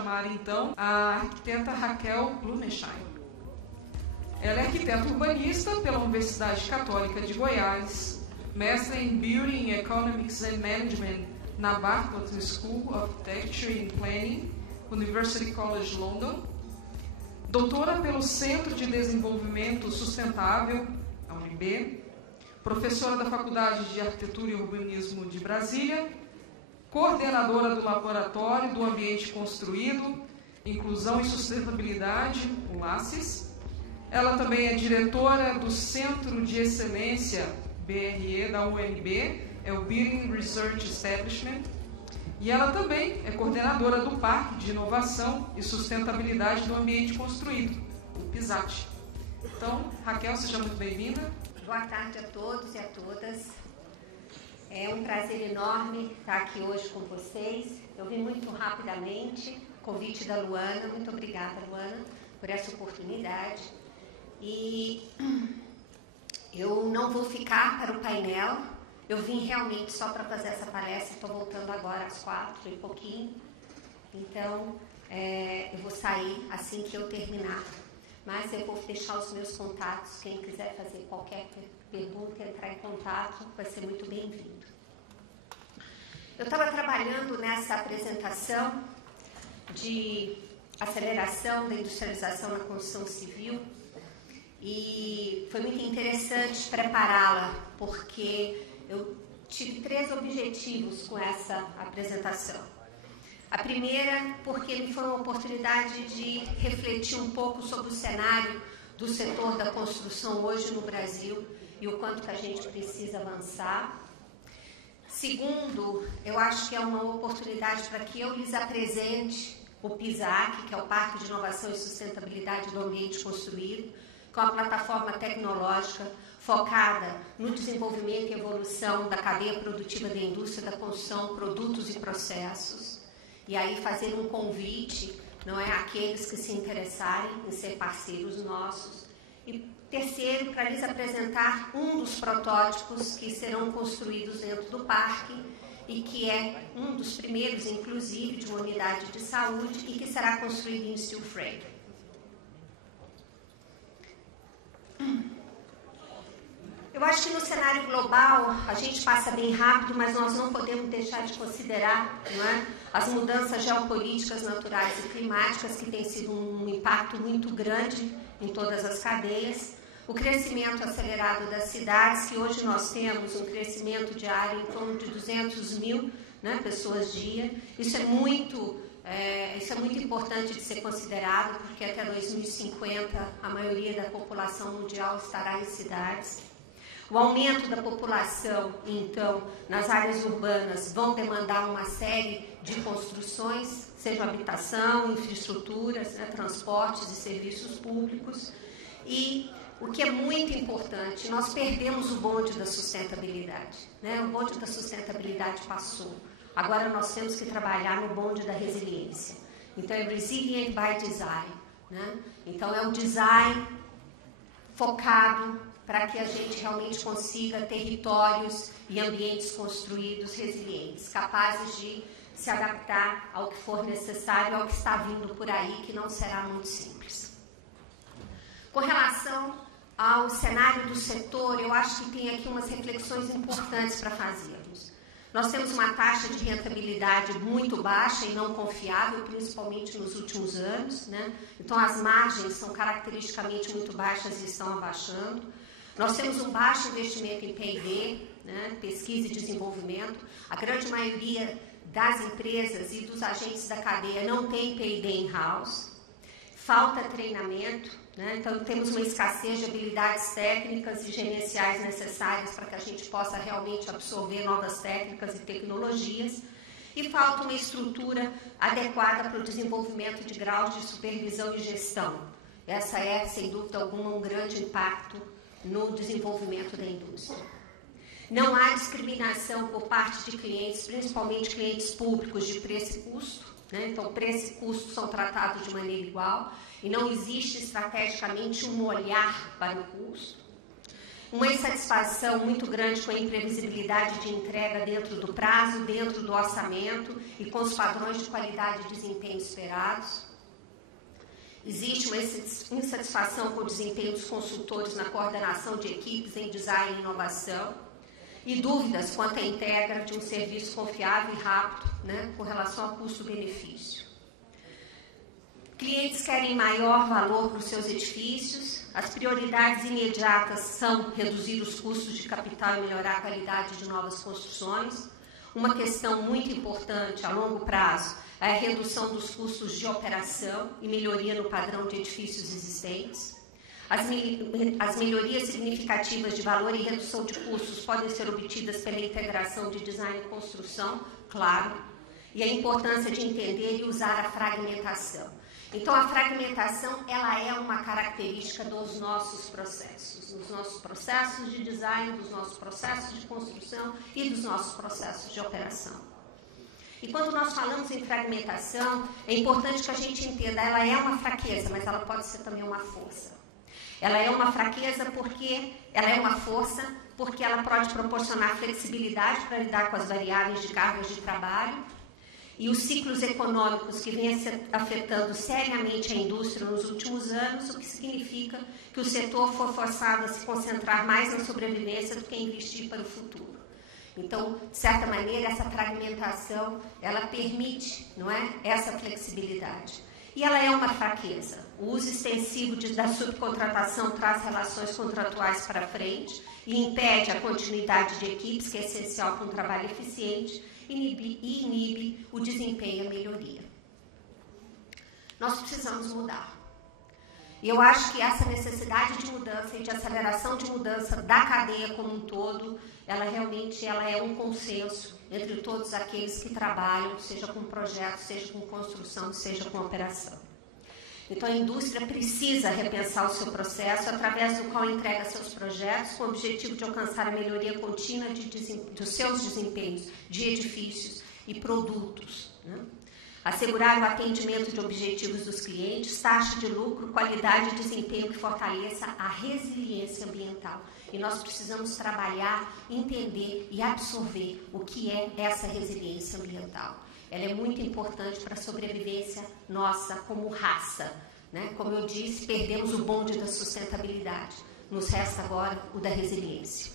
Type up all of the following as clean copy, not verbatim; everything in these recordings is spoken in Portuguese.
chamar, então, a arquiteta Raquel Blumenstein. Ela é arquiteta urbanista pela Universidade Católica de Goiás, mestre em Building Economics and Management na Bartlett School of Architecture and Planning, University College London, doutora pelo Centro de Desenvolvimento Sustentável, a UNB, professora da Faculdade de Arquitetura e Urbanismo de Brasília, coordenadora do Laboratório do Ambiente Construído, Inclusão e Sustentabilidade, o LACES. Ela também é diretora do Centro de Excelência, BRE, da UNB, é o Building Research Establishment. E ela também é coordenadora do Parque de Inovação e Sustentabilidade do Ambiente Construído, o PISAT. Então, Raquel, seja muito bem-vinda. Boa tarde a todos e a todas. É um prazer enorme estar aqui hoje com vocês. Eu vim muito rapidamente, convite da Luana. Muito obrigada, Luana, por essa oportunidade. E eu não vou ficar para o painel. Eu vim realmente só para fazer essa palestra. Estou voltando agora às 4 e pouquinho. Então, eu vou sair assim que eu terminar. Mas eu vou deixar os meus contatos. Quem quiser fazer qualquer pergunta, entrar em contato, vai ser muito bem-vindo. Eu estava trabalhando nessa apresentação de aceleração da industrialização na construção civil e foi muito interessante prepará-la, porque eu tive 3 objetivos com essa apresentação. A primeira, porque me foi uma oportunidade de refletir um pouco sobre o cenário do setor da construção hoje no Brasil e o quanto que a gente precisa avançar. Segundo, eu acho que é uma oportunidade para que eu lhes apresente o PISAC, que é o Parque de Inovação e Sustentabilidade do Ambiente Construído, que é uma plataforma tecnológica focada no desenvolvimento e evolução da cadeia produtiva da indústria da construção, produtos e processos. E aí fazer um convite, não é, àqueles que se interessarem em ser parceiros nossos. E terceiro, para lhes apresentar um dos protótipos que serão construídos dentro do parque e que é um dos primeiros, inclusive, de uma unidade de saúde e que será construído em steel frame. Eu acho que no cenário global a gente passa bem rápido, mas nós não podemos deixar de considerar, não é, as mudanças geopolíticas, naturais e climáticas, que têm sido um impacto muito grande em todas as cadeias. O crescimento acelerado das cidades, que hoje nós temos um crescimento diário em torno de 200 mil, né, pessoas dia. Isso é muito importante de ser considerado, porque até 2050 a maioria da população mundial estará em cidades. O aumento da população, então, nas áreas urbanas vão demandar uma série de construções, seja habitação, infraestruturas, né, transportes e serviços públicos. E o que é muito importante, nós perdemos o bonde da sustentabilidade, né? O bonde da sustentabilidade passou. Agora nós temos que trabalhar no bonde da resiliência. Então é Resilient by Design, né? Então é um design focado para que a gente realmente consiga territórios e ambientes construídos resilientes, capazes de se adaptar ao que for necessário, ao que está vindo por aí, que não será muito simples. Com relação ao cenário do setor, eu acho que tem aqui umas reflexões importantes para fazermos. Nós temos uma taxa de rentabilidade muito baixa e não confiável, principalmente nos últimos anos, né? Então as margens são caracteristicamente muito baixas e estão abaixando. Nós temos um baixo investimento em P&D, né, pesquisa e desenvolvimento. A grande maioria das empresas e dos agentes da cadeia não tem P&D in-house. Falta treinamento, né? Então temos uma escassez de habilidades técnicas e gerenciais necessárias para que a gente possa realmente absorver novas técnicas e tecnologias. E falta uma estrutura adequada para o desenvolvimento de graus de supervisão e gestão. Essa é, sem dúvida alguma, um grande impacto no desenvolvimento da indústria. Não há discriminação por parte de clientes, principalmente clientes públicos, de preço e custo, né? Então, preço e custo são tratados de maneira igual e não existe estrategicamente um olhar para o custo. uma insatisfação muito grande com a imprevisibilidade de entrega dentro do prazo, dentro do orçamento e com os padrões de qualidade e desempenho esperados. Existe uma insatisfação com o desempenho dos consultores na coordenação de equipes em design e inovação e dúvidas quanto à entrega de um serviço confiável e rápido, né, com relação ao custo-benefício. Clientes querem maior valor para os seus edifícios. As prioridades imediatas são reduzir os custos de capital e melhorar a qualidade de novas construções. Uma questão muito importante a longo prazo é a redução dos custos de operação e melhoria no padrão de edifícios existentes. As melhorias significativas de valor e redução de custos podem ser obtidas pela integração de design e construção, claro, e a importância de entender e usar a fragmentação. Então, a fragmentação, ela é uma característica dos nossos processos de design, dos nossos processos de construção e dos nossos processos de operação. E quando nós falamos em fragmentação, é importante que a gente entenda, ela é uma fraqueza, mas ela pode ser também uma força. Ela é uma fraqueza porque ela é uma força, porque ela pode proporcionar flexibilidade para lidar com as variáveis de cargas de trabalho e os ciclos econômicos que vêm afetando seriamente a indústria nos últimos anos, o que significa que o setor foi forçado a se concentrar mais na sobrevivência do que investir para o futuro. Então, de certa maneira, essa fragmentação, ela permite, não é, essa flexibilidade. E ela é uma fraqueza. O uso extensivo da subcontratação traz relações contratuais para frente e impede a continuidade de equipes, que é essencial para um trabalho eficiente, e inibe o desempenho e a melhoria. Nós precisamos mudar. E eu acho que essa necessidade de mudança e de aceleração de mudança da cadeia como um todo, ela realmente é um consenso entre todos aqueles que trabalham, seja com projetos, seja com construção, seja com operação. Então, a indústria precisa repensar o seu processo, através do qual entrega seus projetos, com o objetivo de alcançar a melhoria contínua dos seus desempenhos de edifícios e produtos, né? Assegurar o atendimento de objetivos dos clientes, taxa de lucro, qualidade e desempenho que fortaleça a resiliência ambiental. E nós precisamos trabalhar, entender e absorver o que é essa resiliência ambiental. Ela é muito importante para a sobrevivência nossa como raça, né? Como eu disse, perdemos o bonde da sustentabilidade. Nos resta agora o da resiliência.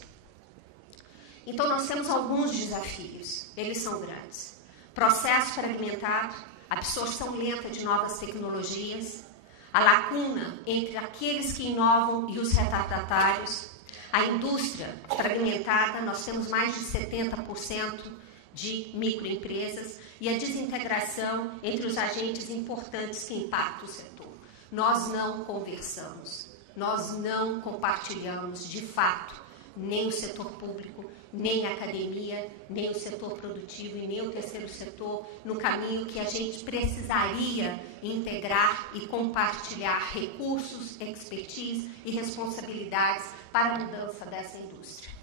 Então, nós temos alguns desafios. Eles são grandes. Processo fragmentado, absorção lenta de novas tecnologias, a lacuna entre aqueles que inovam e os retardatários, a indústria fragmentada, nós temos mais de 70% de microempresas e a desintegração entre os agentes importantes que impactam o setor. Nós não conversamos, nós não compartilhamos de fato nem o setor público, nem a academia, nem o setor produtivo e nem o terceiro setor no caminho que a gente precisaria integrar e compartilhar recursos, expertise e responsabilidades para a mudança dessa indústria.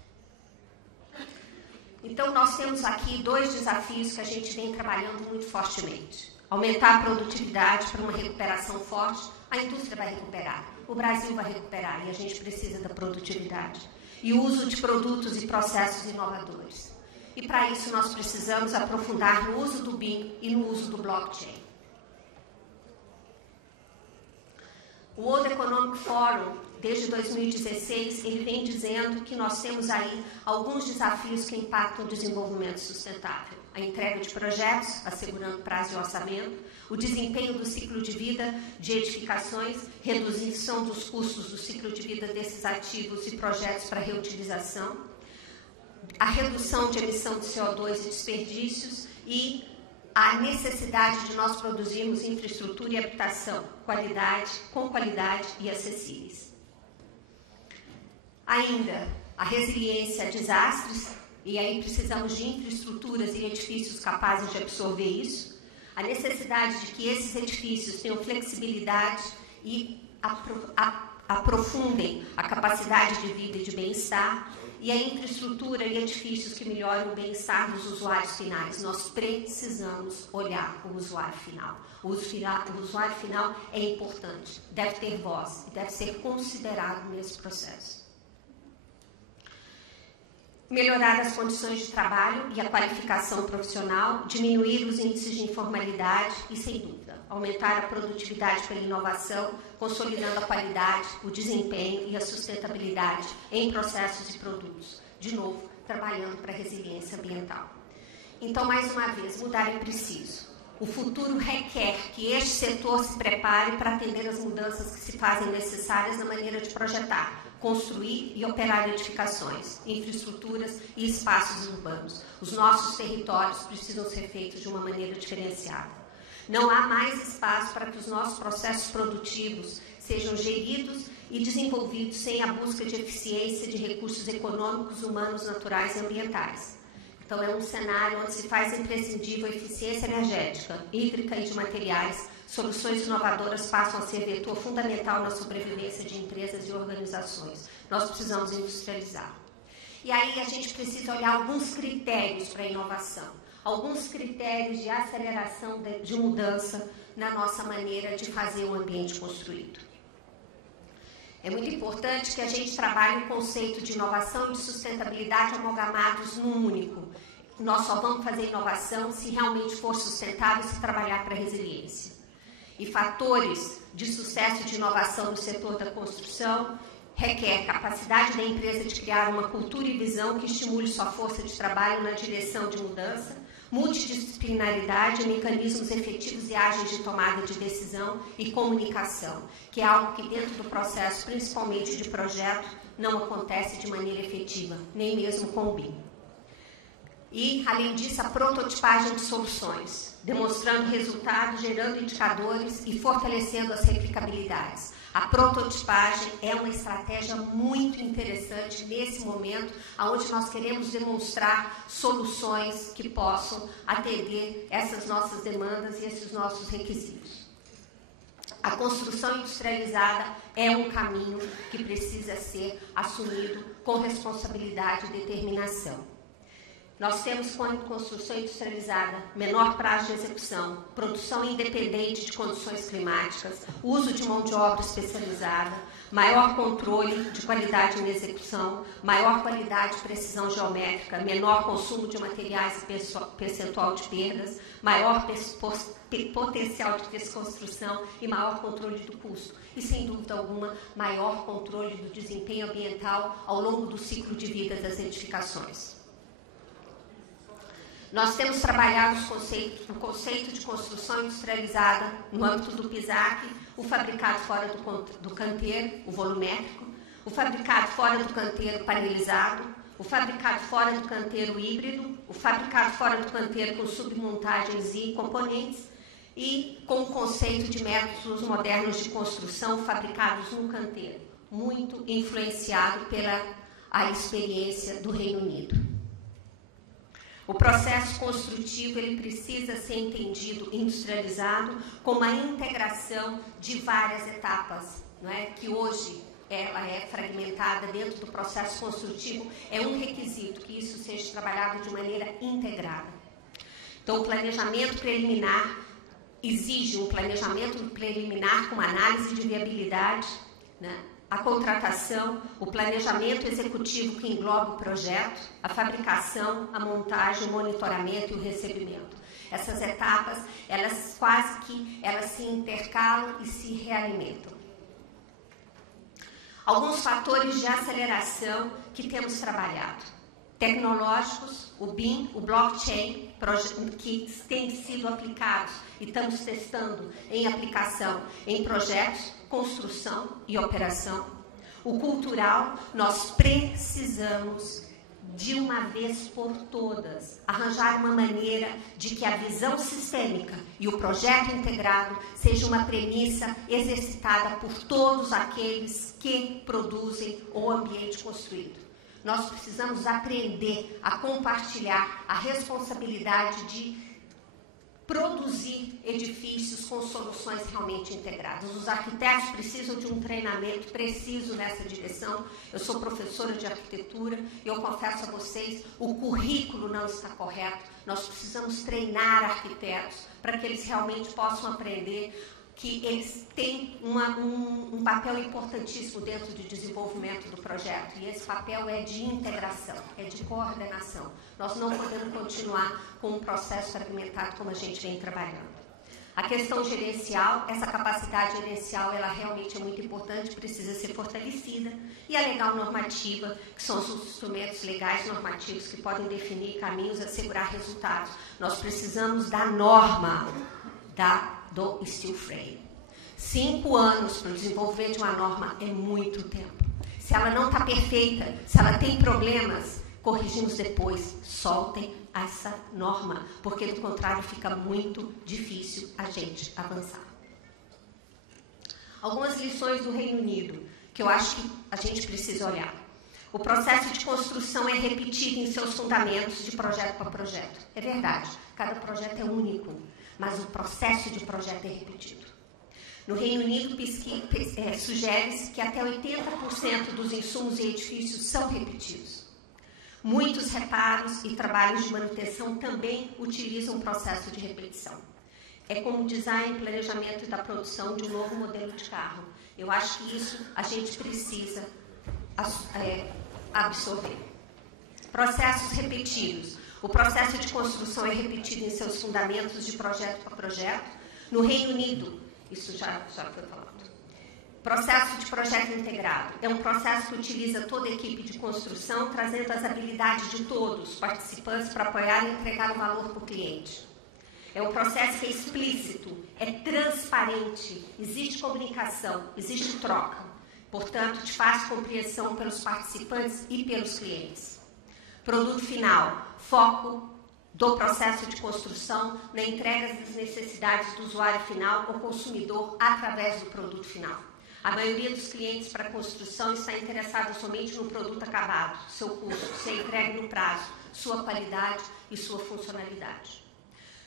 Então, nós temos aqui dois desafios que a gente vem trabalhando muito fortemente. Aumentar a produtividade para uma recuperação forte, a indústria vai recuperar, o Brasil vai recuperar e a gente precisa da produtividade. E o uso de produtos e processos inovadores. E para isso nós precisamos aprofundar no uso do BIM e no uso do blockchain. O World Economic Forum, desde 2016, ele vem dizendo que nós temos aí alguns desafios que impactam o desenvolvimento sustentável. A entrega de projetos, assegurando prazo e orçamento, o desempenho do ciclo de vida de edificações, redução dos custos do ciclo de vida desses ativos e projetos para reutilização, a redução de emissão de CO2 e desperdícios e a necessidade de nós produzirmos infraestrutura e habitação, com qualidade e acessíveis. Ainda, a resiliência a desastres, e aí precisamos de infraestruturas e edifícios capazes de absorver isso, a necessidade de que esses edifícios tenham flexibilidade e aprofundem a capacidade de vida e de bem-estar, e a infraestrutura e edifícios que melhorem o bem-estar dos usuários finais. Nós precisamos olhar o usuário final. O usuário final é importante, deve ter voz e deve ser considerado nesse processo. melhorar as condições de trabalho e a qualificação profissional, diminuir os índices de informalidade e, sem dúvida, aumentar a produtividade pela inovação, consolidando a qualidade, o desempenho e a sustentabilidade em processos e produtos. De novo, trabalhando para a resiliência ambiental. Então, mais uma vez, mudar é preciso. O futuro requer que este setor se prepare para atender as mudanças que se fazem necessárias na maneira de projetar, construir e operar edificações, infraestruturas e espaços urbanos. Os nossos territórios precisam ser feitos de uma maneira diferenciada. Não há mais espaço para que os nossos processos produtivos sejam geridos e desenvolvidos sem a busca de eficiência de recursos econômicos, humanos, naturais e ambientais. Então, é um cenário onde se faz imprescindível a eficiência energética, hídrica e de materiais. Soluções inovadoras passam a ser vetor fundamental na sobrevivência de empresas e organizações. Nós precisamos industrializar. E aí a gente precisa olhar alguns critérios para a inovação, alguns critérios de aceleração de mudança na nossa maneira de fazer o ambiente construído. É muito importante que a gente trabalhe o conceito de inovação e de sustentabilidade amalgamados num único. Nós só vamos fazer inovação se realmente for sustentável e se trabalhar para a resiliência. E fatores de sucesso de inovação no setor da construção requer capacidade da empresa de criar uma cultura e visão que estimule sua força de trabalho na direção de mudança, multidisciplinaridade, mecanismos efetivos e ágeis de tomada de decisão e comunicação, que é algo que dentro do processo, principalmente de projeto, não acontece de maneira efetiva, nem mesmo com o BIM. E, além disso, a prototipagem de soluções, demonstrando resultados, gerando indicadores e fortalecendo as replicabilidades. A prototipagem é uma estratégia muito interessante nesse momento, onde nós queremos demonstrar soluções que possam atender essas nossas demandas e esses nossos requisitos. A construção industrializada é um caminho que precisa ser assumido com responsabilidade e determinação. Nós temos, com a construção industrializada, menor prazo de execução, produção independente de condições climáticas, uso de mão de obra especializada, maior controle de qualidade na execução, maior qualidade e precisão geométrica, menor consumo de materiais e percentual de perdas, maior potencial de desconstrução e maior controle do custo. E, sem dúvida alguma, maior controle do desempenho ambiental ao longo do ciclo de vida das edificações. Nós temos trabalhado o conceito de construção industrializada no âmbito do PISAC, o fabricado fora do canteiro, o volumétrico, o fabricado fora do canteiro paneelizado, o fabricado fora do canteiro híbrido, o fabricado fora do canteiro com submontagens e componentes, e com o conceito de métodos modernos de construção fabricados no canteiro, muito influenciado pela experiência do Reino Unido. O processo construtivo ele precisa ser entendido, industrializado, como a integração de várias etapas, não é? Que hoje ela é fragmentada dentro do processo construtivo. É um requisito que isso seja trabalhado de maneira integrada. Então, o planejamento preliminar exige um planejamento preliminar com uma análise de viabilidade, né? A contratação, o planejamento executivo que engloba o projeto, a fabricação, a montagem, o monitoramento e o recebimento. Essas etapas, elas se intercalam e se realimentam. Alguns fatores de aceleração que temos trabalhado. Tecnológicos, o BIM, o blockchain, que têm sido aplicados e estamos testando em aplicação em projetos, construção e operação. O cultural, nós precisamos, de uma vez por todas, arranjar uma maneira de que a visão sistêmica e o projeto integrado seja uma premissa exercitada por todos aqueles que produzem o ambiente construído. Nós precisamos aprender a compartilhar a responsabilidade de produzir edifícios com soluções realmente integradas. Os arquitetos precisam de um treinamento preciso nessa direção. Eu sou professora de arquitetura e eu confesso a vocês, o currículo não está correto. Nós precisamos treinar arquitetos para que eles realmente possam aprender que eles têm um papel importantíssimo dentro do desenvolvimento do projeto, e esse papel é de integração, é de coordenação. Nós não podemos continuar com um processo fragmentado como a gente vem trabalhando. A questão gerencial, essa capacidade gerencial, ela realmente é muito importante, precisa ser fortalecida, e a legal normativa, que são os instrumentos legais normativos que podem definir caminhos e assegurar resultados. Nós precisamos da norma do Steel Frame. 5 anos para o desenvolvimento de uma norma é muito tempo. Se ela não está perfeita, se ela tem problemas, corrigimos depois, soltem essa norma, porque do contrário fica muito difícil a gente avançar. Algumas lições do Reino Unido, que eu acho que a gente precisa olhar. O processo de construção é repetido em seus fundamentos de projeto para projeto. É verdade, cada projeto é único, mas o processo de projeto é repetido. No Reino Unido, sugere-se que até 80% dos insumos e edifícios são repetidos. Muitos reparos e trabalhos de manutenção também utilizam o processo de repetição. É como o design, planejamento da produção de um novo modelo de carro. Eu acho que isso a gente precisa absorver. Processos repetidos. O processo de construção é repetido em seus fundamentos de projeto para projeto. No Reino Unido, isso já foi falado. Processo de projeto integrado. É um processo que utiliza toda a equipe de construção, trazendo as habilidades de todos os participantes para apoiar e entregar o valor para o cliente. É um processo que é explícito, é transparente, existe comunicação, existe troca. Portanto, de fácil compreensão pelos participantes e pelos clientes. Produto final. Foco do processo de construção na entrega das necessidades do usuário final ou consumidor através do produto final. A maioria dos clientes para a construção está interessada somente no produto acabado, seu custo, ser entregue no prazo, sua qualidade e sua funcionalidade.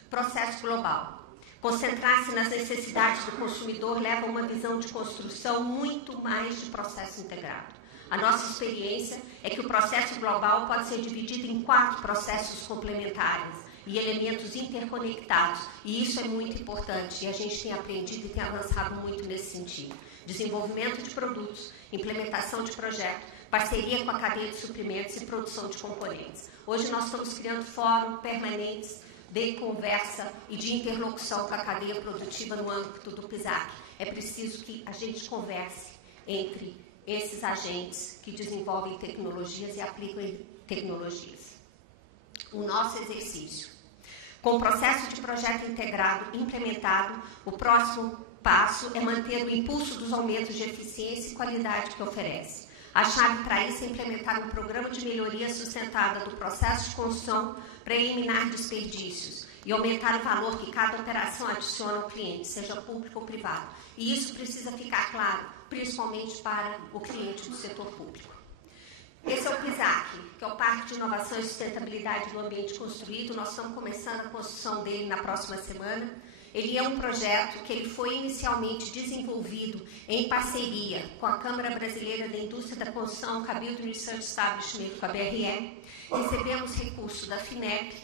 Processo global. Concentrar-se nas necessidades do consumidor leva a uma visão de construção muito mais de processo integrado. A nossa experiência é que o processo global pode ser dividido em 4 processos complementares e elementos interconectados, e isso é muito importante, e a gente tem aprendido e tem avançado muito nesse sentido. Desenvolvimento de produtos, implementação de projeto, parceria com a cadeia de suprimentos e produção de componentes. Hoje nós estamos criando fóruns permanentes de conversa e de interlocução com a cadeia produtiva no âmbito do PISAC. É preciso que a gente converse entre esses agentes que desenvolvem tecnologias e aplicam tecnologias. O nosso exercício. Com o processo de projeto integrado implementado, o próximo passo é manter o impulso dos aumentos de eficiência e qualidade que oferece. A chave para isso é implementar um programa de melhoria sustentada do processo de construção para eliminar desperdícios e aumentar o valor que cada operação adiciona ao cliente, seja público ou privado. E isso precisa ficar claro, principalmente para o cliente do setor público. Esse é o PISAC, que é o Parque de Inovação e Sustentabilidade do Ambiente Construído. Nós estamos começando a construção dele na próxima semana. Ele é um projeto que ele foi inicialmente desenvolvido em parceria com a Câmara Brasileira da Indústria da Construção, Cabildo Research Establishment, com a BRE. Recebemos recurso da FINEP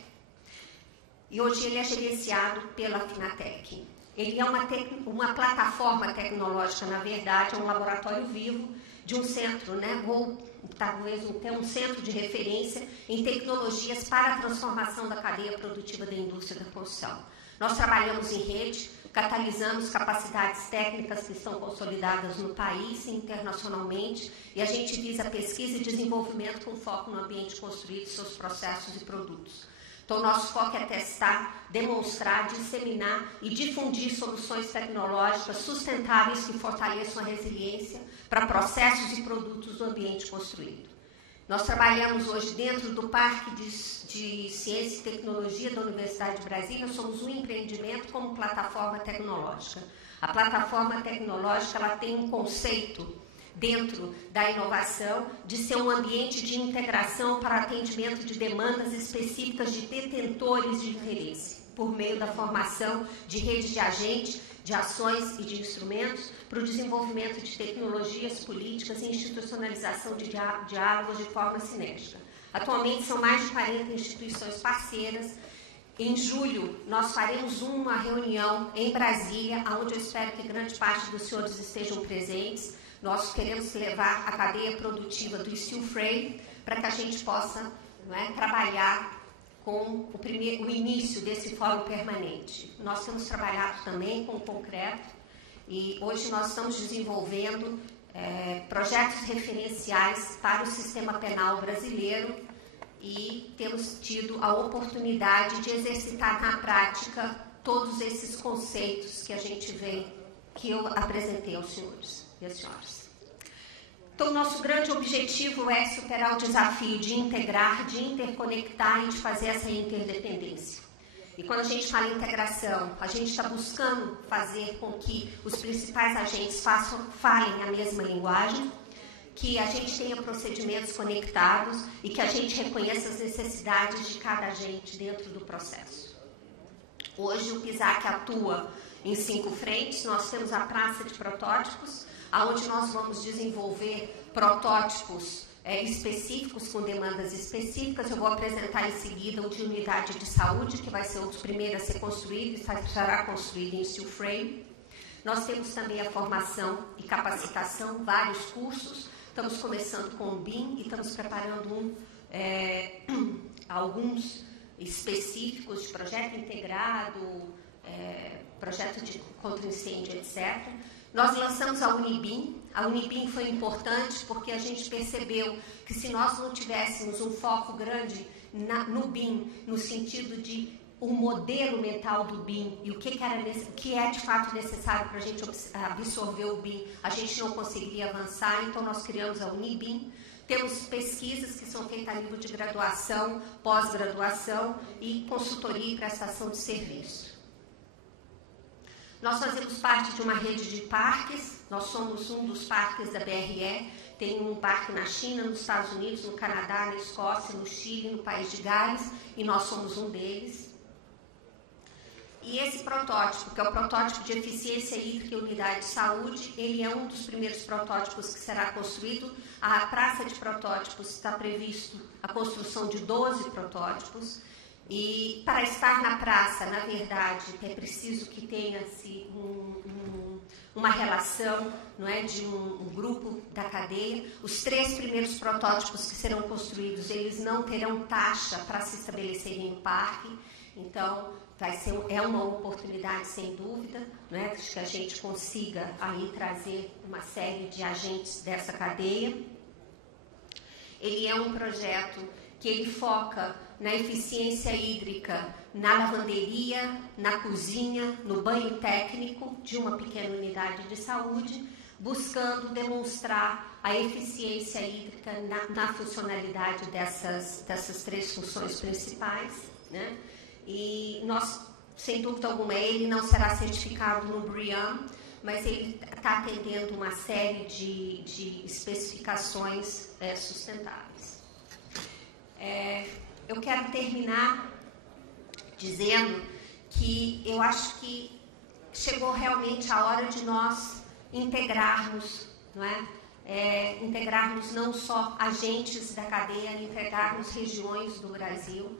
e hoje ele é gerenciado pela Finatec. Ele é uma plataforma tecnológica, na verdade, é um laboratório vivo de um centro, ou talvez até um centro de referência em tecnologias para a transformação da cadeia produtiva da indústria da construção. Nós trabalhamos em rede, catalisamos capacidades técnicas que são consolidadas no país e internacionalmente, e a gente visa pesquisa e desenvolvimento com foco no ambiente construído, seus processos e produtos. Então, o nosso foco é testar, demonstrar, disseminar e difundir soluções tecnológicas sustentáveis que fortaleçam a resiliência para processos e produtos do ambiente construído. Nós trabalhamos hoje dentro do Parque de Ciência e Tecnologia da Universidade de Brasília, somos um empreendimento como plataforma tecnológica. A plataforma tecnológica ela tem um conceito dentro da inovação de ser um ambiente de integração para atendimento de demandas específicas de detentores de interesse, por meio da formação de redes de agentes, de ações e de instrumentos para o desenvolvimento de tecnologias políticas e institucionalização de diálogos de forma sinérgica. Atualmente, são mais de 40 instituições parceiras Em julho, nós faremos uma reunião em Brasília, onde eu espero que grande parte dos senhores estejam presentes. Nós queremos levar a cadeia produtiva do steel frame para que a gente possa, não é, trabalhar com o início desse fórum permanente. Nós temos trabalhado também com o concreto e hoje nós estamos desenvolvendo projetos referenciais para o sistema penal brasileiro e temos tido a oportunidade de exercitar na prática todos esses conceitos que a gente vê, que eu apresentei aos senhores e às senhoras. Então, o nosso grande objetivo é superar o desafio de integrar, de interconectar e de fazer essa interdependência. E quando a gente fala em integração, a gente está buscando fazer com que os principais agentes falem a mesma linguagem, que a gente tenha procedimentos conectados e que a gente reconheça as necessidades de cada agente dentro do processo. Hoje o PISAC atua em 5 frentes. Nós temos a praça de protótipos, onde nós vamos desenvolver protótipos específicos, com demandas específicas. Eu vou apresentar em seguida o de unidade de saúde, que vai ser um dos primeiros a ser construído e será construído em steel frame. Nós temos também a formação e capacitação, vários cursos. Estamos começando com o BIM e estamos preparando alguns específicos de projeto integrado, projeto de contra-incêndio, etc. Nós lançamos a Unibim. A Unibim foi importante porque a gente percebeu que se nós não tivéssemos um foco grande no BIM, no sentido de o modelo mental do BIM e o que é de fato necessário para a gente absorver o BIM, a gente não conseguiria avançar, então nós criamos a Unibim. Temos pesquisas que são feitas a nível de graduação, pós-graduação e consultoria e prestação de serviço. Nós fazemos parte de uma rede de parques, nós somos um dos parques da BRE, tem um parque na China, nos Estados Unidos, no Canadá, na Escócia, no Chile, no País de Gales, e nós somos um deles. E esse protótipo, que é o protótipo de eficiência hídrica e unidade de saúde, ele é um dos primeiros protótipos que será construído. A praça de protótipos está previsto a construção de 12 protótipos. E para estar na praça, na verdade, é preciso que tenha-se uma relação, não é, de um grupo da cadeia. Os 3 primeiros protótipos que serão construídos, eles não terão taxa para se estabelecerem em parque. Então, é uma oportunidade, sem dúvida, né, que a gente consiga aí trazer uma série de agentes dessa cadeia. Ele é um projeto que ele foca na eficiência hídrica, na lavanderia, na cozinha, no banho técnico de uma pequena unidade de saúde, buscando demonstrar a eficiência hídrica na funcionalidade dessas 3 funções principais, né? E nós, sem dúvida alguma, ele não será certificado no BREEAM, mas ele está atendendo uma série de especificações sustentáveis. Eu quero terminar dizendo que eu acho que chegou realmente a hora de nós integrarmos, não é? Integrarmos não só agentes da cadeia, integrarmos regiões do Brasil.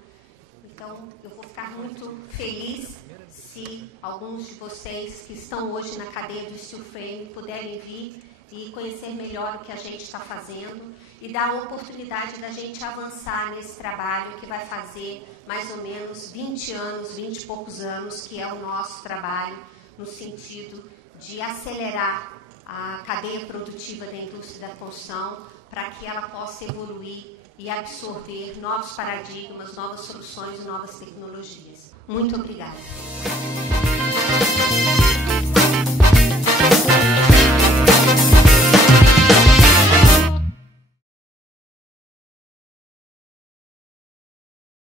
Então, eu vou ficar muito feliz se alguns de vocês que estão hoje na cadeia do steel frame puderem vir e conhecer melhor o que a gente está fazendo e dar a oportunidade da gente avançar nesse trabalho que vai fazer mais ou menos 20 anos, 20 e poucos anos, que é o nosso trabalho no sentido de acelerar a cadeia produtiva da indústria da construção para que ela possa evoluir e absorver novos paradigmas, novas soluções e novas tecnologias. Muito obrigada.